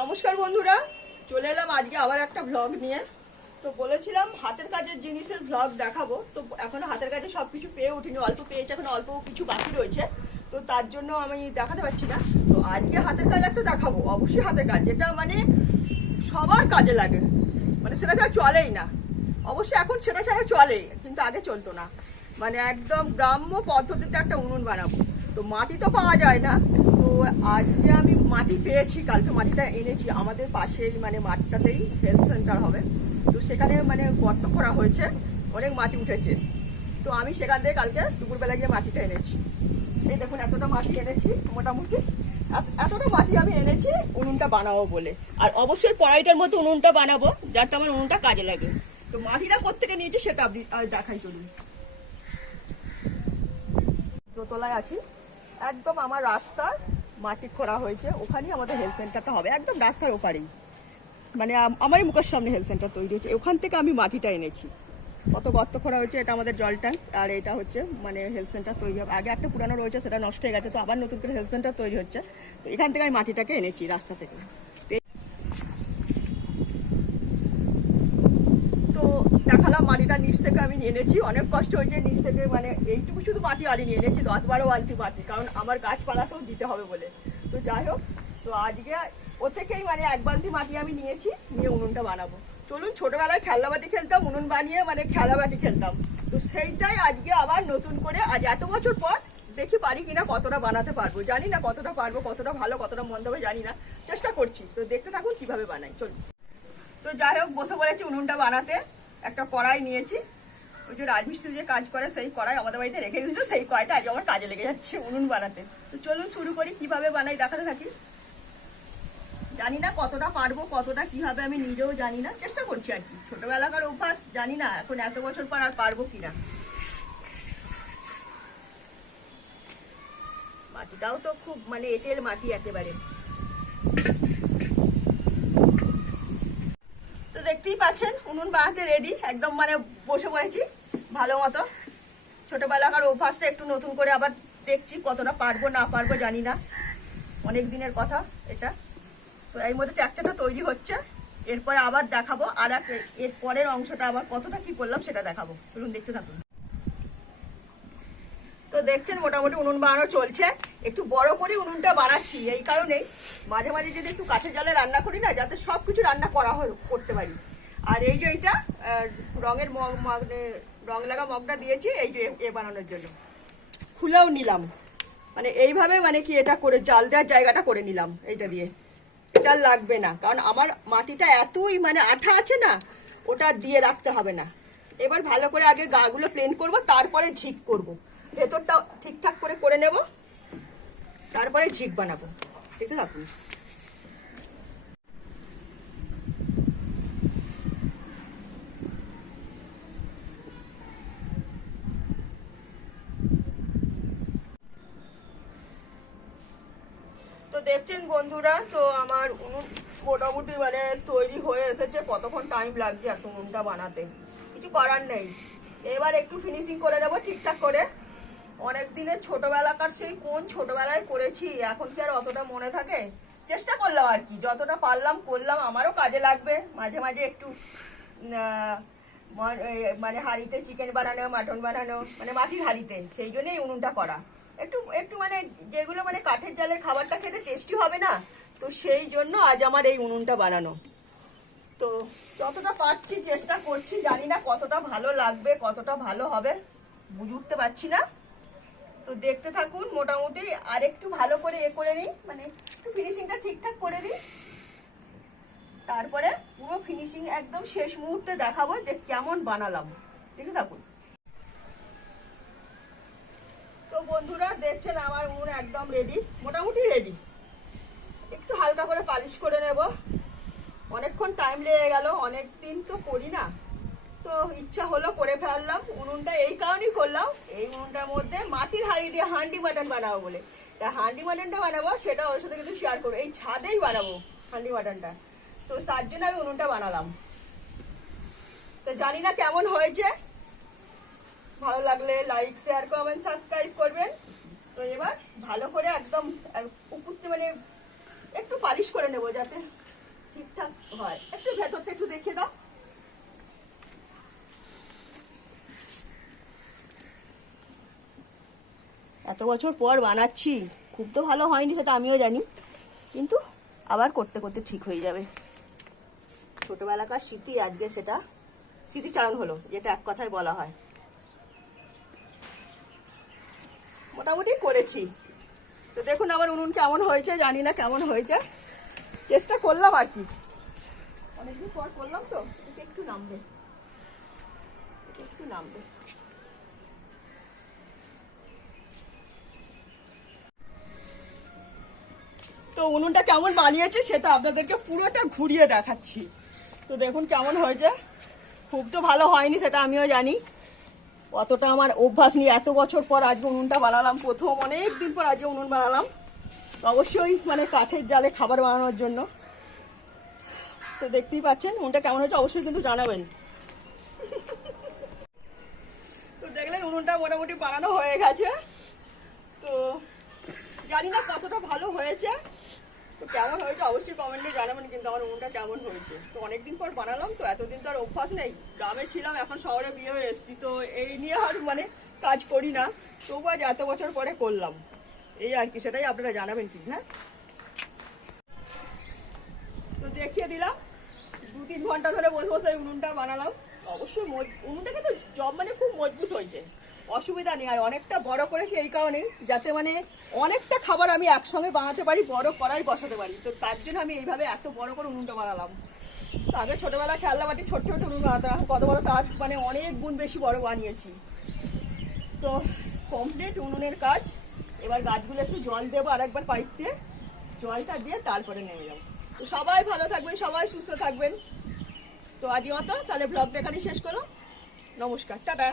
নমস্কার বন্ধুরা, চলে এলাম আজকে আবার একটা ভ্লগ নিয়ে। তো বলেছিলাম হাতের কাজের জিনিসের ভ্লগ দেখাবো। তো এখনও হাতের কাজে সব কিছু পেয়ে উঠিনি, অল্প পেয়েছে, এখন অল্প কিছু বাকি রয়েছে। তো তার জন্য আমি দেখাতে পারছি না। তো আজকে হাতের কাজ একটা দেখাবো, অবশ্যই হাতের কাজ, যেটা মানে সবার কাজে লাগে। মানে সেটা ছাড়া চলেই না। অবশ্যই এখন সেটা ছাড়া চলে কিন্তু আগে চলতো না। মানে একদম গ্রাম্য পদ্ধতিতে একটা উনুন বানাবো। তো মাটি তো পাওয়া যায় না। তো আজকে আমি মাটি পেয়েছি, কালকে মাটিটা এনেছি। আমাদের পাশেই মানে মাঠটাতেই হেলথ সেন্টার হবে। তো সেখানে মানে গর্ত করা হয়েছে, অনেক মাটি উঠেছে। তো আমি সেখান থেকে কালকে দুপুরবেলা গিয়ে মাটিটা এনেছি। এই দেখুন, এতটা মাটি এনেছি, মোটামুটি। এতটা মাটি আমি এনেছি, উনুনটা বানাবো বলে। আর অবশ্যই কড়াইটার মধ্যে উনুনটা বানাবো, যাতে আমার উনুনটা কাজে লাগে। তো মাটিটা কোথেকে নিয়েছি সেটা আপনি দেখাই চলুন। দোতলায় আছি। একদম আমার রাস্তার মাটি খোঁড়া হয়েছে, ওখানেই আমাদের হেলথ সেন্টারটা হবে। একদম রাস্তার ওপারেই। মানে আম- আমারই মুখের সামনে হেলথ সেন্টার তৈরি হয়েছে। ওখান থেকে আমি মাটিটা এনেছি। কত গর্ত করা হয়েছে, এটা আমাদের জল ট্যাঙ্ক আর এটা হচ্ছে মানে হেলথ সেন্টার তৈরি হবে। আগে একটা পুরানো রয়েছে, সেটা নষ্ট হয়ে গেছে, তো আবার নতুন করে হেলথ সেন্টার তৈরি হচ্ছে। তো এখান থেকে আমি মাটিটাকে এনেছি রাস্তা থেকে তো এই- তো দেখালাম মাটিটা নিচ থেকে আমি এনেছি। অনেক কষ্ট হয়েছে নিচ থেকে মানে এইটুকু শুধু মাটি আনি নিয়ে এনেছি, দশ বারো বালতি মাটি, কারণ আমার গাছপালাতেও দিতে হবে বলে। তো যাই হোক, তো আজকে ও থেকেই মানে এক বালতি মাটি আমি নিয়েছি, নিয়ে উনুনটা বানাবো। চলুন, ছোটোবেলায় খেলনা বাটি খেলতাম, উনুন বানিয়ে মানে খেলা বাটি খেলতাম। তো সেইটাই আজকে আবার নতুন করে, আজ এত বছর পর দেখি পারি কিনা কতটা বানাতে পারব। জানি না কতটা পারব, কতটা ভালো, কতটা মন্দ হবে, জানি না। চেষ্টা করছি। তো দেখতে থাকুন কীভাবে বানাই। চলুন। তো যাই হোক, বসে পড়েছি উনুনটা বানাতে। একটা কড়াই নিয়েছি। ওই যে রাজমিস্ত্রি যে কাজ করে সেই কড়াই আমাদের বাড়িতে রেখে গেছিল, সেই কড়াইটা আজ আমার কাজে লেগে যাচ্ছে উনুন বানাতে। তো চলুন শুরু করি, কীভাবে বানাই দেখাতে থাকি। জানি না কতটা পারব, কতটা কীভাবে আমি নিজেও জানি না। চেষ্টা করছি আর কি। ছোটবেলাকার অভ্যাস, জানি না, এখন এত বছর পর আর পারব কিনা। মাটিটাও তো খুব মানে এঁটেল মাটি একেবারে। দেখতেই পাচ্ছেন, উনুন বানাতে রেডি একদম মানে বসে পড়েছি, ভালো মতো। ছোটবেলাকার অভ্যাসটা একটু নতুন করে আবার দেখছি, কতটা পারব, না পারব জানি না। অনেক দিনের কথা এটা। তো এর মধ্যে ট্যাকচারটা তৈরি হচ্ছে, এরপরে আবার দেখাবো, আর এক এর পরের অংশটা আবার কতটা কি করলাম সেটা দেখাবো। চলুন দেখতে থাকুন। তো দেখছেন, মোটামুটি উনুন বানানো চলছে। একটু বড় করে উনুনটা বানাচ্ছি, এই কারণেই মাঝে মাঝে যদি একটু কাঠের জলে রান্না করি না, যাতে সব কিছু রান্না করা হয়- করতে পারি। আর এই যে এইটা রঙের মগ মানে রং লাগা মগটা দিয়েছি, এই যে এ বানানোর জন্য। খুলেও নিলাম। মানে এইভাবে মানে কি এটা করে জাল দেওয়ার জায়গাটা করে নিলাম, এইটা দিয়ে। এটা লাগবে না, কারণ আমার মাটিটা এতই মানে আঠা আছে না, ওটা দিয়ে রাখতে হবে না। এবার ভালো করে আগে গাগুলো প্লেন করব, তারপরে ঝিক করব। ভেতরটা ঠিকঠাক করে করে নেব। তারপরে ঝিক বানাবো, ঠিক আছে? আপনি দেখছেন বন্ধুরা, তো আমার উনুন মোটামুটি মানে তৈরি হয়ে এসেছে, কতক্ষণ টাইম লাগছে এত উনুনটা বানাতে? কিছু করার নেই। এবার একটু ফিনিশিং করে নেব, ঠিকঠাক করে। অনেক দিনের ছোটবেলাকার সেই কোন ছোটবেলায় করেছি, এখন কি আর অতটা মনে থাকে? চেষ্টা করলাম আর কি, যতটা পারলাম করলাম, আমারও কাজে লাগবে। মাঝে মাঝে একটু মানে হাঁড়িতে চিকেন বানানো মাটন বানানো মানে মাটির হাঁড়িতে, সেই জন্যই উনুনটা করা। একটু একটু মানে যেগুলো মানে কাঠের জালের খাবারটা খেতে টেস্টি হবে না, তো সেই জন্য আজ আমার এই উনুনটা বানানো। তো যতটা পারছি চেষ্টা করছি, জানি না কতটা ভালো লাগবে, কতটা ভালো হবে বুঝতে পারছি না। তো দেখতে থাকুন, মোটামুটি আর একটু ভালো করে এ করে নিই মানে একটু ফিনিশিংটা ঠিকঠাক করে দিই। তারপরে পুরো ফিনিশিং একদম শেষ মুহূর্তে দেখাবো যে কেমন বানালাম। দেখতে থাকুন। তো বন্ধুরা, দেখছেন আমার উনুন একদম রেডি মোটামুটি রেডি একটু হালকা করে পালিশ করে নেব। অনেকক্ষণ টাইম লেগে গেল অনেক দিন তো করি না। তো ইচ্ছা হলো করে ফেললাম, উনুনটা এই কারণেই করলাম, এই উনুনটার মধ্যে মাটির হাঁড়ি দিয়ে হান্ডি মাটন বানাবো বলে। তা হান্ডি মাটনটা বানাবো সেটা ওর সাথে কিন্তু শেয়ার করব। এই ছাদেই বানাবো হান্ডি মাটনটা। তো তার জন্য আমি উনুনটা বানালাম। তো জানি না কেমন হয়েছে। ভালো লাগলে লাইক শেয়ার কমেন্ট সাবস্ক্রাইব করবেন। তো এবার ভালো করে একদম আহ, উপর থেকে মানে একটু পালিশ করে নেব যাতে ঠিকঠাক হয়। একটু ভেতরটা একটু দেখে দাও। এত বছর পর বানাচ্ছি, খুব তো ভালো হয়নি সেটা আমিও জানি, কিন্তু আবার করতে করতে ঠিক হয়ে যাবে। ছোটবেলাকার স্মৃতি আজকে সেটা, স্মৃতিচারণ হলো, যেটা এক কথায় বলা হয়। মোটামুটি করেছি। তো দেখুন আমার উনুন কেমন হয়েছে, জানি না কেমন হয়েছে। চেষ্টা করলাম আর কি। অনেকদিন পর করলাম তো একটু নামবে। একটু নামবে। তো উনুনটা কেমন বানিয়েছে সেটা আপনাদেরকে পুরোটা ঘুরিয়ে দেখাচ্ছি। তো দেখুন কেমন হয়েছে। খুব তো ভালো হয়নি সেটা আমিও জানি। অতটা আমার অভ্যাস নেই। এত বছর পর আজকে উনুনটা বানালাম। প্রথম অনেক দিন পর আজকে উনুন বানালাম। অবশ্যই মানে কাঠের জালে খাবার বানানোর জন্য। তো দেখতেই পাচ্ছেন, উনুনটা কেমন হয়েছে অবশ্যই কিন্তু জানাবেন। তো দেখলেন উনুনটা মোটামুটি বানানো হয়ে গেছে। তো জানি না কতটা ভালো হয়েছে। কেমন হয়েছে? অবশ্যই কমেন্টে জানাবেন, কিন্তু আমার উনুনটা কেমন হয়েছে? তো অনেকদিন পর বানালাম, তো এতদিন তো আর অভ্যাস নেই। গ্রামে ছিলাম, এখন শহরে বিয়ে হয়ে এসেছি, তো এই নিয়ে আর মানে কাজ করি না। তবু আজ এত বছর পরে করলাম। এই আর কি, সেটাই আপনারা জানাবেন কি হ্যাঁ? তো দেখিয়ে দিলাম, দু তিন ঘণ্টা ধরে বসে বসে উনুনটা বানালাম। অবশ্যই উনুনটাকে তো জব মানে খুব মজবুত হয়েছে। অসুবিধা নেই, আর অনেকটা বড় করেছি এই কারণে যাতে মানে অনেকটা খাবার আমি একসঙ্গে বানাতে পারি, বড় করাই বসাতে পারি। তো তার জন্য আমি এইভাবে এত বড় করে উনুনটা বানালাম। তো আগে ছোটোবেলা খেলনা বাটি ছোট ছোট উনুন বানাতাম কত বড় তার মানে অনেক গুণ বেশি বড় বানিয়েছি। তো কমপ্লিট উনুনের কাজ। এবার গাছগুলো একটু জল দেবো আর একবার পাইপ দিয়ে জলটা দিয়ে তারপরে নেমে যাব। তো সবাই ভালো থাকবেন, সবাই সুস্থ থাকবেন। তো আজকে মতো, তাহলে ব্লগটা এখানেই শেষ করো নমস্কার, টাটা।